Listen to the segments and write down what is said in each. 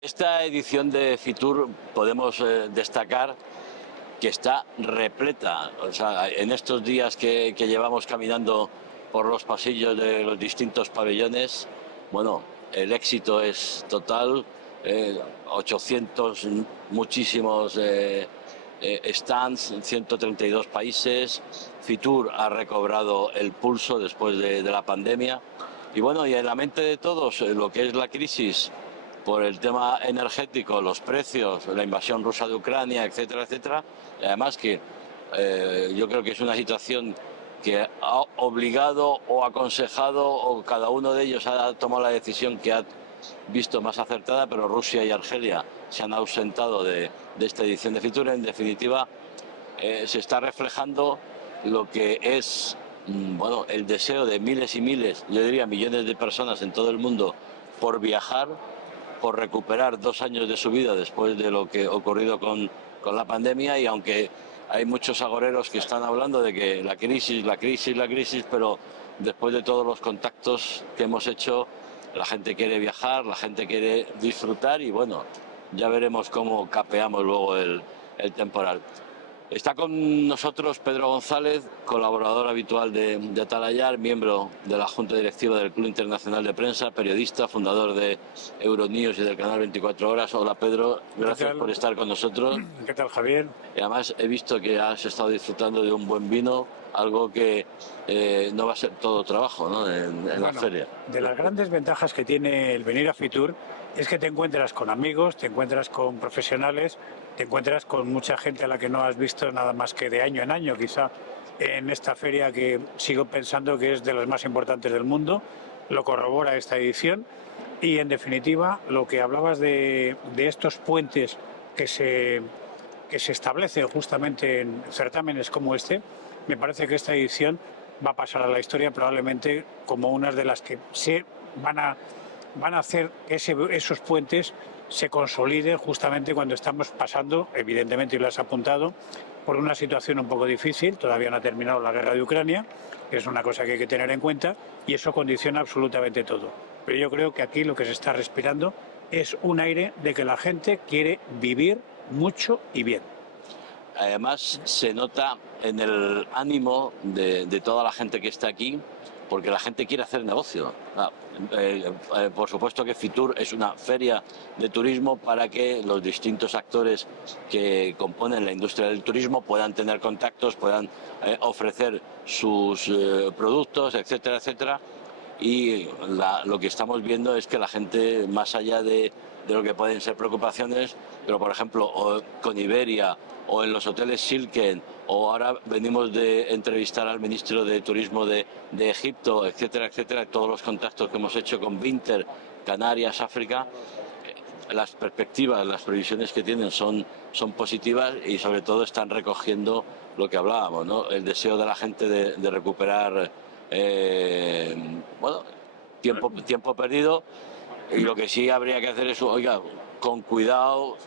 Esta edición de Fitur podemos destacar que está repleta. O sea, en estos días que llevamos caminando por los pasillos de los distintos pabellones, bueno, el éxito es total. 800 muchísimos stands en 132 países. Fitur ha recobrado el pulso después de la pandemia. Y bueno, y en la mente de todos lo que es la crisis por el tema energético, los precios, la invasión rusa de Ucrania, etcétera, etcétera. Y además que yo creo que es una situación que ha obligado o aconsejado, o cada uno de ellos ha tomado la decisión que ha visto más acertada, pero Rusia y Argelia se han ausentado de esta edición de Fitur. En definitiva, se está reflejando lo que es bueno, el deseo de miles y miles, yo diría millones de personas en todo el mundo por viajar, por recuperar 2 años de su vida después de lo que ha ocurrido con la pandemia. Y aunque hay muchos agoreros que están hablando de que la crisis, pero después de todos los contactos que hemos hecho, la gente quiere viajar, la gente quiere disfrutar y bueno, ya veremos cómo capeamos luego el temporal. Está con nosotros Pedro González, colaborador habitual de Atalayar, miembro de la Junta Directiva del Club Internacional de Prensa, periodista, fundador de Euronews y del canal 24 Horas. Hola Pedro, gracias por estar con nosotros. ¿Qué tal, Javier? Y además he visto que has estado disfrutando de un buen vino, algo que no va a ser todo trabajo, ¿no? en la feria. De las grandes ventajas que tiene el venir a Fitur es que te encuentras con amigos, te encuentras con profesionales, te encuentras con mucha gente a la que no has visto nada más que de año en año, quizá en esta feria que sigo pensando que es de las más importantes del mundo. Lo corrobora esta edición y, en definitiva, lo que hablabas de estos puentes que se establecen justamente en certámenes como este, me parece que esta edición va a pasar a la historia probablemente como una de las que se van a hacer que esos puentes se consoliden justamente cuando estamos pasando, evidentemente, y lo has apuntado, por una situación un poco difícil. Todavía no ha terminado la guerra de Ucrania, que es una cosa que hay que tener en cuenta, y eso condiciona absolutamente todo. Pero yo creo que aquí lo que se está respirando es un aire de que la gente quiere vivir mucho y bien. Además, se nota en el ánimo de toda la gente que está aquí, porque la gente quiere hacer negocio. Por supuesto que Fitur es una feria de turismo para que los distintos actores que componen la industria del turismo puedan tener contactos, puedan ofrecer sus productos, etcétera, etcétera. Y lo que estamos viendo es que la gente, más allá de lo que pueden ser preocupaciones, pero por ejemplo con Iberia o en los hoteles Silken, o ahora venimos de entrevistar al ministro de Turismo de Egipto, etcétera, etcétera, todos los contactos que hemos hecho con Vinter, Canarias, África, las perspectivas, las previsiones que tienen son positivas y sobre todo están recogiendo lo que hablábamos, ¿no? El deseo de la gente de recuperar bueno, tiempo perdido. Y lo que sí habría que hacer es, oiga, con cuidado,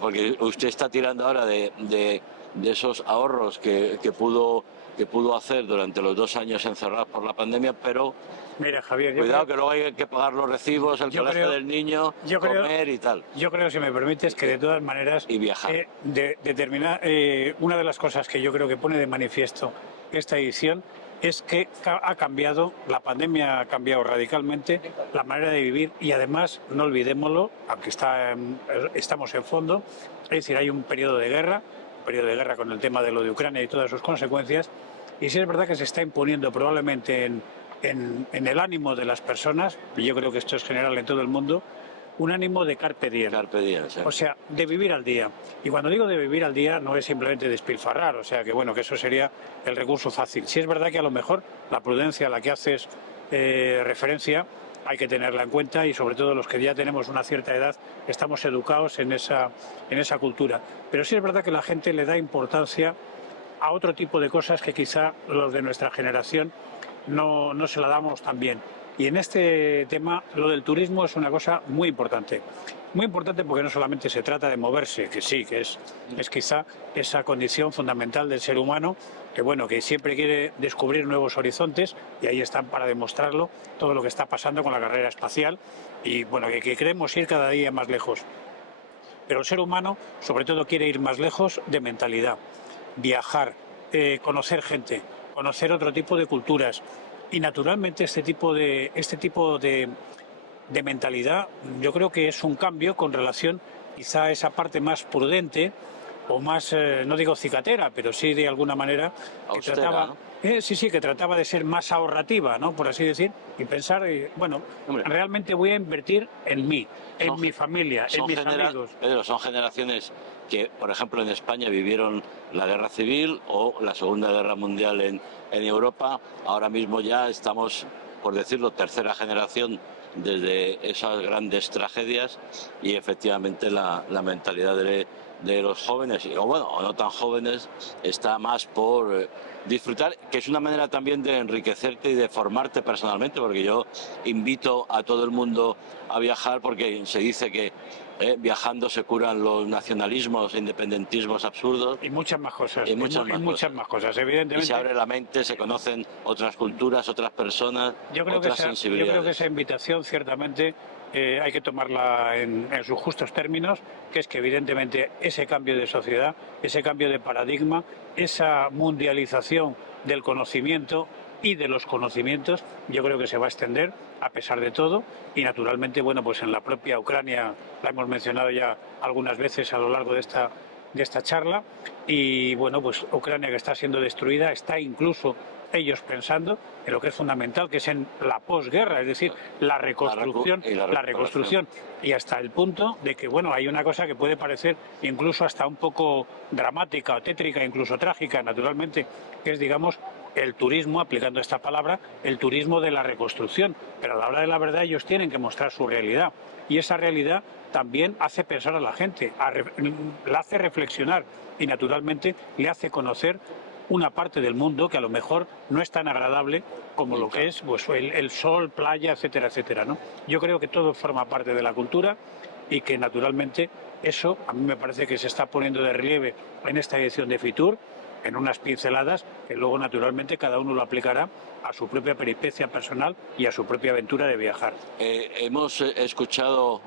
porque usted está tirando ahora de esos ahorros que pudo hacer durante los 2 años encerrados por la pandemia, pero mira, Javier, cuidado que luego hay que pagar los recibos, el colegio del niño, comer y tal. Yo creo, si me permites, que de todas maneras y viajar. Una de las cosas que yo creo que pone de manifiesto esta edición es que ha cambiado, la pandemia ha cambiado radicalmente la manera de vivir y además, no olvidémoslo, aunque estamos en fondo, es decir, hay un periodo de guerra con el tema de lo de Ucrania y todas sus consecuencias, y sí es verdad que se está imponiendo probablemente en el ánimo de las personas, y yo creo que esto es general en todo el mundo, un ánimo de carpe diem. Carpe diem, sí. O sea, de vivir al día. Y cuando digo de vivir al día no es simplemente despilfarrar, o sea que bueno, que eso sería el recurso fácil. Sí es verdad que a lo mejor la prudencia a la que haces referencia hay que tenerla en cuenta, y sobre todo los que ya tenemos una cierta edad estamos educados en esa cultura. Pero sí es verdad que la gente le da importancia a otro tipo de cosas que quizá los de nuestra generación no se la damos tan bien. Y en este tema, lo del turismo es una cosa muy importante. Muy importante porque no solamente se trata de moverse, que sí, que es quizá esa condición fundamental del ser humano, que bueno, que siempre quiere descubrir nuevos horizontes, y ahí están para demostrarlo todo lo que está pasando con la carrera espacial, y bueno, que queremos ir cada día más lejos. Pero el ser humano sobre todo quiere ir más lejos de mentalidad, viajar, conocer gente, conocer otro tipo de culturas, y naturalmente este tipo de mentalidad yo creo que es un cambio con relación quizá a esa parte más prudente o más, no digo cicatera, pero sí de alguna manera que Austera, trataba, ¿no? sí, que trataba de ser más ahorrativa, ¿no? Por así decir, y pensar, bueno, Hombre, realmente voy a invertir en mí, en son, mi familia, en mis amigos. Pedro, son generaciones que, por ejemplo, en España vivieron la guerra civil o la Segunda Guerra Mundial en Europa. Ahora mismo ya estamos, por decirlo, tercera generación desde esas grandes tragedias, y efectivamente la mentalidad de los jóvenes, o bueno, o no tan jóvenes, está más por disfrutar, que es una manera también de enriquecerte y de formarte personalmente, porque yo invito a todo el mundo a viajar, porque se dice que viajando se curan los nacionalismos e independentismos absurdos Y muchas más cosas, y muchas más muchas cosas. más cosas, Y se evidentemente. abre la mente, se conocen otras culturas, otras personas, otras Yo creo que sensibilidades. esa invitación ciertamente hay que tomarla en sus justos términos, que es que evidentemente ese cambio de sociedad, ese cambio de paradigma, esa mundialización del conocimiento y de los conocimientos, yo creo que se va a extender a pesar de todo, y naturalmente, bueno, pues en la propia Ucrania, la hemos mencionado ya algunas veces a lo largo de esta charla, y bueno, pues Ucrania, que está siendo destruida, está incluso ellos pensando en lo que es fundamental, que es en la posguerra, es decir, la reconstrucción, Y la la recuperación. reconstrucción, y hasta el punto de que, bueno, hay una cosa que puede parecer incluso hasta un poco dramática o tétrica, incluso trágica, naturalmente, que es, digamos, el turismo, aplicando esta palabra, el turismo de la reconstrucción. Pero a la hora de la verdad ellos tienen que mostrar su realidad, y esa realidad también hace pensar a la gente, la hace reflexionar, y naturalmente le hace conocer una parte del mundo que a lo mejor no es tan agradable como lo que es pues, el sol, playa, etcétera, etcétera, ¿no? Yo creo que todo forma parte de la cultura, y que naturalmente eso a mí me parece que se está poniendo de relieve en esta edición de Fitur, en unas pinceladas que luego naturalmente cada uno lo aplicará a su propia peripecia personal y a su propia aventura de viajar. Hemos escuchado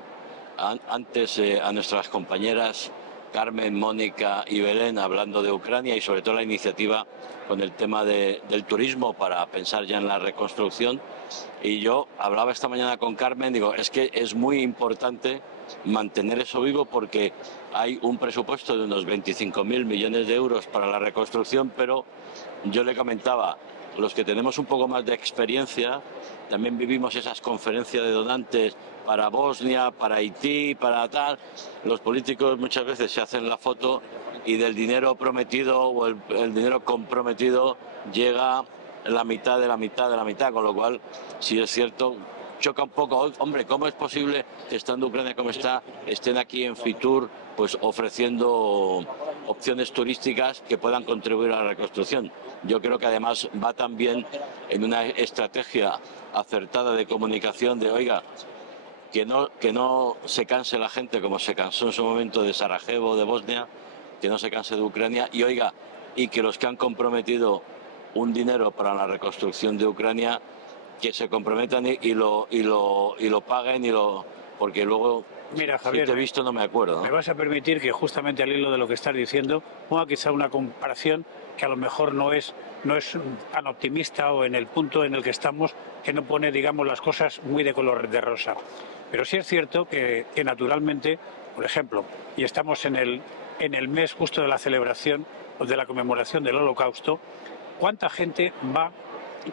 antes a nuestras compañeras Carmen, Mónica y Belén hablando de Ucrania, y sobre todo la iniciativa con el tema del turismo para pensar ya en la reconstrucción. Y yo hablaba esta mañana con Carmen, digo, es que es muy importante mantener eso vivo, porque hay un presupuesto de unos 25.000 millones de euros para la reconstrucción, pero yo le comentaba, los que tenemos un poco más de experiencia, también vivimos esas conferencias de donantes para Bosnia, para Haití, para tal. Los políticos muchas veces se hacen la foto y del dinero prometido o el dinero comprometido llega la mitad de la mitad de la mitad, con lo cual, si es cierto, choca un poco. Hombre, ¿cómo es posible que, estando Ucrania como está, estén aquí en Fitur pues ofreciendo opciones turísticas que puedan contribuir a la reconstrucción? Yo creo que además va también en una estrategia acertada de comunicación de, oiga, que no se canse la gente como se cansó en su momento de Sarajevo, de Bosnia, que no se canse de Ucrania, y oiga, y que los que han comprometido un dinero para la reconstrucción de Ucrania, que se comprometan y lo paguen, porque luego, Mira, si te he Javier, visto no me acuerdo, me ¿no? vas a permitir que justamente al hilo de lo que estás diciendo ponga quizá una comparación que a lo mejor no es tan optimista, o en el punto en el que estamos, que no pone, digamos, las cosas muy de color de rosa. Pero sí es cierto que naturalmente, por ejemplo, y estamos en el mes justo de la celebración o de la conmemoración del Holocausto, ¿cuánta gente va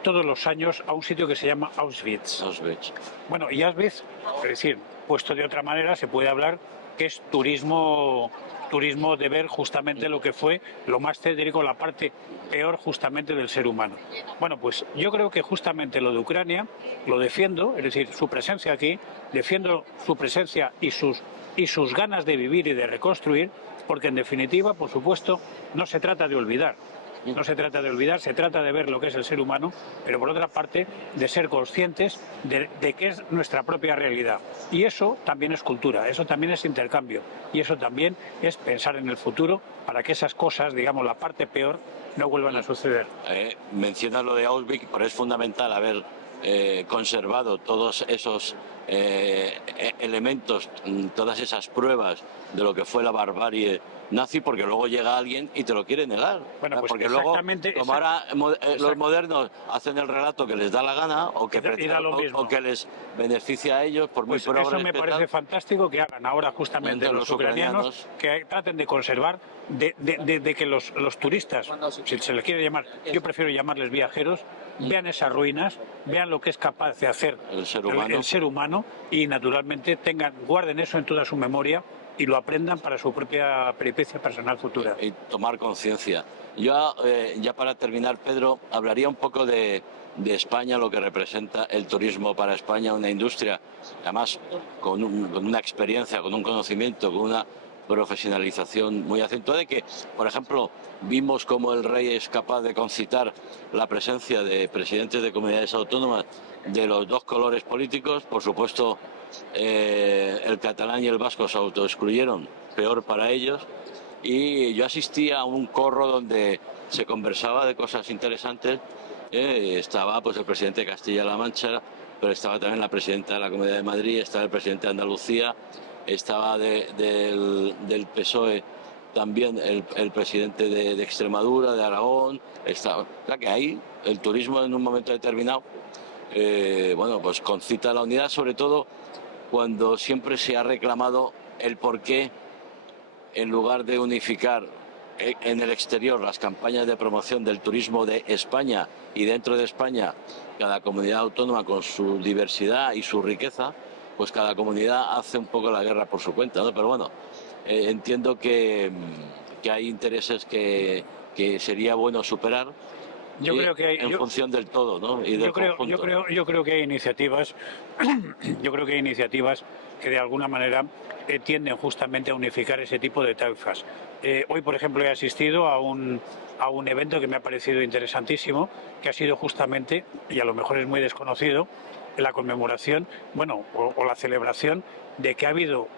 todos los años a un sitio que se llama Auschwitz? Auschwitz. Bueno, y Auschwitz, es decir, puesto de otra manera, se puede hablar que es turismo de ver justamente lo que fue lo más tétrico, la parte peor justamente del ser humano. Bueno, pues yo creo que justamente lo de Ucrania lo defiendo, es decir, su presencia aquí, defiendo su presencia y sus ganas de vivir y de reconstruir, porque en definitiva, por supuesto, no se trata de olvidar. No se trata de olvidar, se trata de ver lo que es el ser humano, pero por otra parte de ser conscientes de qué es nuestra propia realidad. Y eso también es cultura, eso también es intercambio y eso también es pensar en el futuro para que esas cosas, digamos la parte peor, no vuelvan a suceder. Menciona lo de Auschwitz, pero es fundamental haber conservado todos esos elementos, todas esas pruebas de lo que fue la barbarie nazi, porque luego llega alguien y te lo quiere negar. Bueno, pues porque luego, como ahora los modernos hacen el relato que les da la gana o que les beneficia a ellos, por muy pues eso me parece fantástico que hagan ahora justamente los ucranianos, que traten de conservar, de que los turistas, si se les quiere llamar, yo prefiero llamarles viajeros, vean esas ruinas, vean lo que es capaz de hacer el ser humano y naturalmente guarden eso en toda su memoria y lo aprendan para su propia peripecia personal futura. Y tomar conciencia. Yo, ya para terminar, Pedro, hablaría un poco de España, lo que representa el turismo para España, una industria, además con una experiencia, con un conocimiento, con una profesionalización muy acentuada, de que, por ejemplo, vimos cómo el rey es capaz de concitar la presencia de presidentes de comunidades autónomas de los dos colores políticos. Por supuesto, el catalán y el vasco se autoexcluyeron, peor para ellos, y yo asistí a un corro donde se conversaba de cosas interesantes. Estaba pues el presidente de Castilla-La Mancha, pero estaba también la presidenta de la Comunidad de Madrid, estaba el presidente de Andalucía, estaba del PSOE también el presidente de Extremadura, de Aragón. O sea que ahí el turismo en un momento determinado bueno, pues concita la unidad, sobre todo cuando siempre se ha reclamado el por qué, en lugar de unificar en el exterior las campañas de promoción del turismo de España y dentro de España cada comunidad autónoma con su diversidad y su riqueza, pues cada comunidad hace un poco la guerra por su cuenta, ¿no? Pero bueno, entiendo que hay intereses que sería bueno superar. Yo creo que en función del todo, ¿no? Y yo creo que hay iniciativas, yo creo que hay iniciativas que de alguna manera tienden justamente a unificar ese tipo de taifas. Hoy, por ejemplo, he asistido a un evento que me ha parecido interesantísimo, que ha sido justamente, y a lo mejor es muy desconocido, la conmemoración, bueno, o la celebración de que ha habido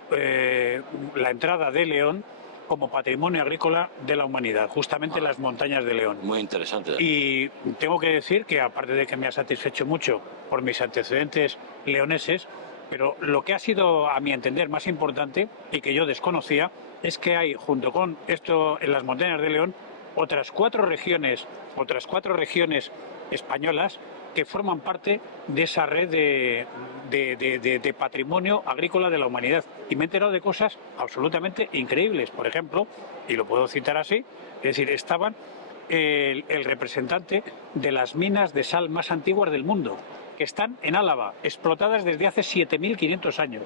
la entrada de León como patrimonio agrícola de la humanidad, justamente en las montañas de León. Muy interesante. Y tengo que decir que, aparte de que me ha satisfecho mucho por mis antecedentes leoneses, pero lo que ha sido, a mi entender, más importante y que yo desconocía, es que hay, junto con esto en las montañas de León, otras cuatro regiones españolas que forman parte de esa red de patrimonio agrícola de la humanidad. Y me he enterado de cosas absolutamente increíbles. Por ejemplo, y lo puedo citar así, es decir, estaban el representante de las minas de sal más antiguas del mundo, que están en Álava, explotadas desde hace 7.500 años.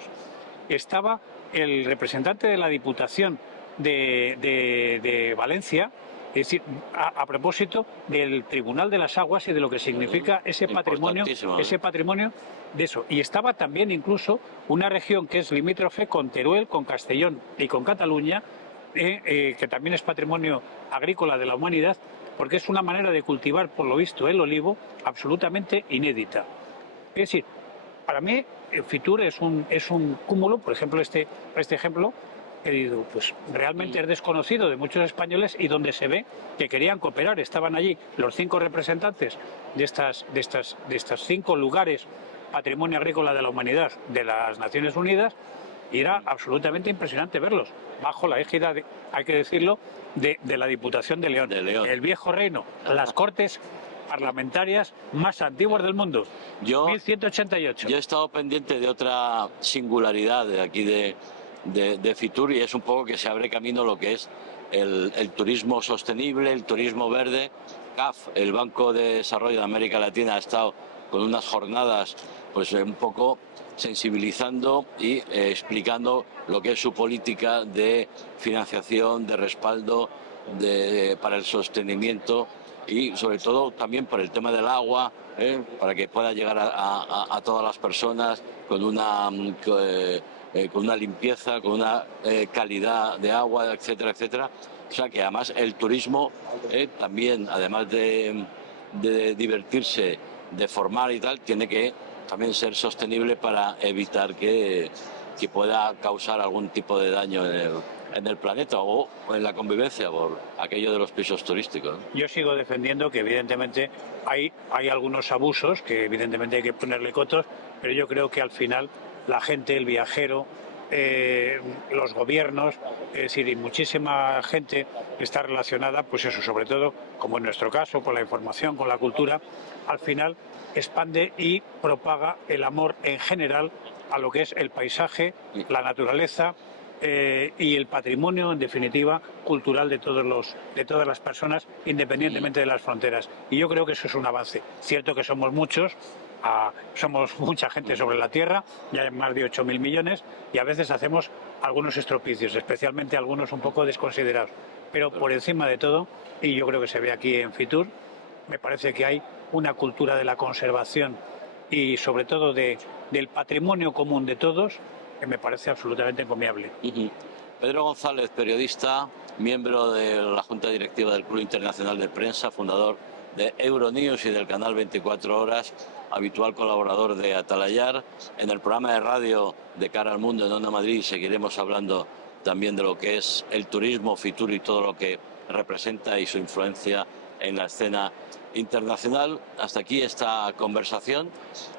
Estaba el representante de la Diputación de Valencia, es decir, a propósito del Tribunal de las Aguas y de lo que significa ese patrimonio de eso. Y estaba también incluso una región que es limítrofe con Teruel, con Castellón y con Cataluña, que también es patrimonio agrícola de la humanidad, porque es una manera de cultivar, por lo visto, el olivo absolutamente inédita. Es decir, para mí Fitur es un cúmulo, por ejemplo, este ejemplo, he dicho, pues realmente es desconocido de muchos españoles y donde se ve que querían cooperar. Estaban allí los 5 representantes de estos 5 lugares patrimonio agrícola de la humanidad de las Naciones Unidas, y era absolutamente impresionante verlos, bajo la égida, hay que decirlo, de la Diputación de León. El viejo reino, las Cortes parlamentarias más antiguas del mundo, 1188. Yo he estado pendiente de otra singularidad de aquí de Fitur, y es un poco que se abre camino lo que es el turismo sostenible, el turismo verde. CAF, el Banco de Desarrollo de América Latina, ha estado con unas jornadas pues un poco sensibilizando y explicando lo que es su política de financiación, de respaldo para el sostenimiento y sobre todo también por el tema del agua, para que pueda llegar a todas las personas con una limpieza, con una calidad de agua, etcétera, etcétera, O sea que además el turismo también, además de divertirse, de formar y tal, tiene que también ser sostenible para evitar que pueda causar algún tipo de daño en el planeta o en la convivencia por aquello de los pisos turísticos, ¿no? Yo sigo defendiendo que evidentemente hay algunos abusos, que evidentemente hay que ponerle cotos, pero yo creo que al final la gente, el viajero, los gobiernos, es decir, y muchísima gente está relacionada, pues eso, sobre todo, como en nuestro caso, con la información, con la cultura, al final expande y propaga el amor en general a lo que es el paisaje, la naturaleza, y el patrimonio, en definitiva, cultural de todas las personas, independientemente de las fronteras. Y yo creo que eso es un avance. Cierto que somos muchos, somos mucha gente sobre la Tierra, ya hay más de 8.000 millones, y a veces hacemos algunos estropicios, especialmente algunos un poco desconsiderados. Pero por encima de todo, y yo creo que se ve aquí en Fitur, me parece que hay una cultura de la conservación y sobre todo del patrimonio común de todos, que me parece absolutamente encomiable. Pedro González, periodista, miembro de la Junta Directiva del Club Internacional de Prensa, fundador de Euronews y del canal 24 Horas, habitual colaborador de Atalayar. En el programa de radio de Cara al Mundo en Onda Madrid seguiremos hablando también de lo que es el turismo, Fitur y todo lo que representa y su influencia en la escena internacional. Hasta aquí esta conversación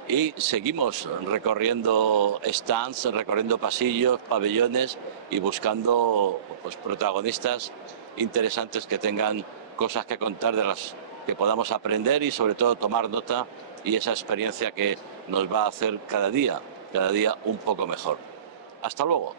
y seguimos recorriendo stands, recorriendo pasillos, pabellones y buscando pues, protagonistas interesantes que tengan cosas que contar, de las que podamos aprender y sobre todo tomar nota, y esa experiencia que nos va a hacer cada día un poco mejor. Hasta luego.